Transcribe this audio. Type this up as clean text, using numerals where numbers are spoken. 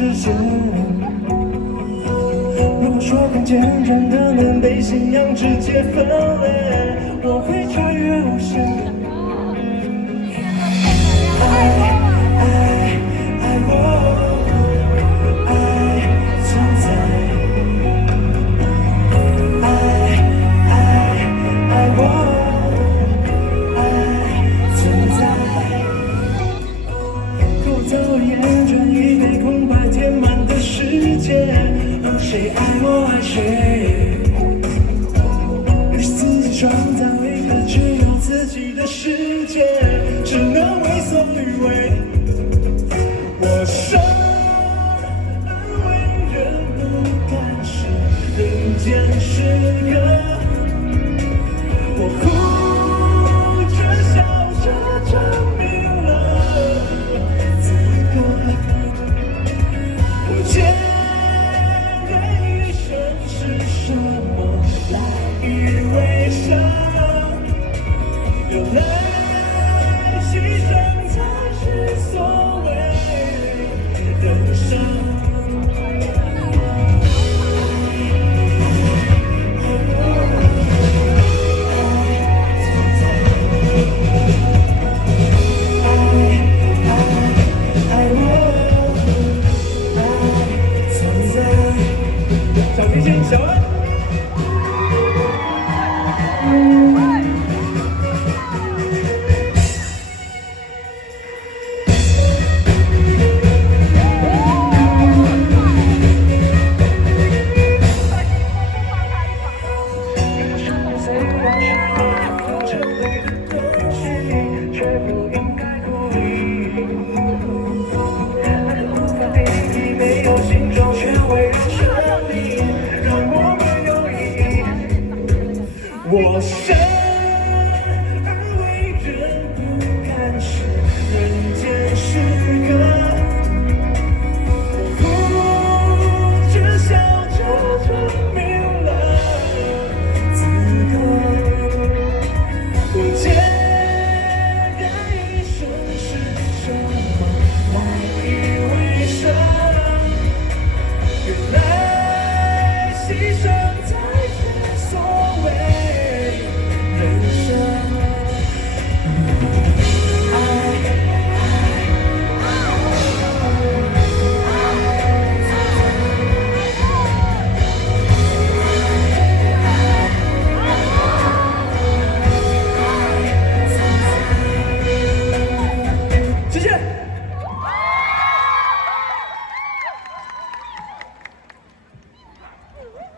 世界。如果说看见真的能被信仰直接分裂，我会超越无限。早厌倦已被空白填满的世界，有谁爱我爱谁？于是自己创造一个只有自己的世界，只能为所欲为。我生而为人，不敢是人间失格。我哭着笑着证明了。我借余生是什么来与为生？原来牺牲才是所谓人生。小提琴，小恩。我生。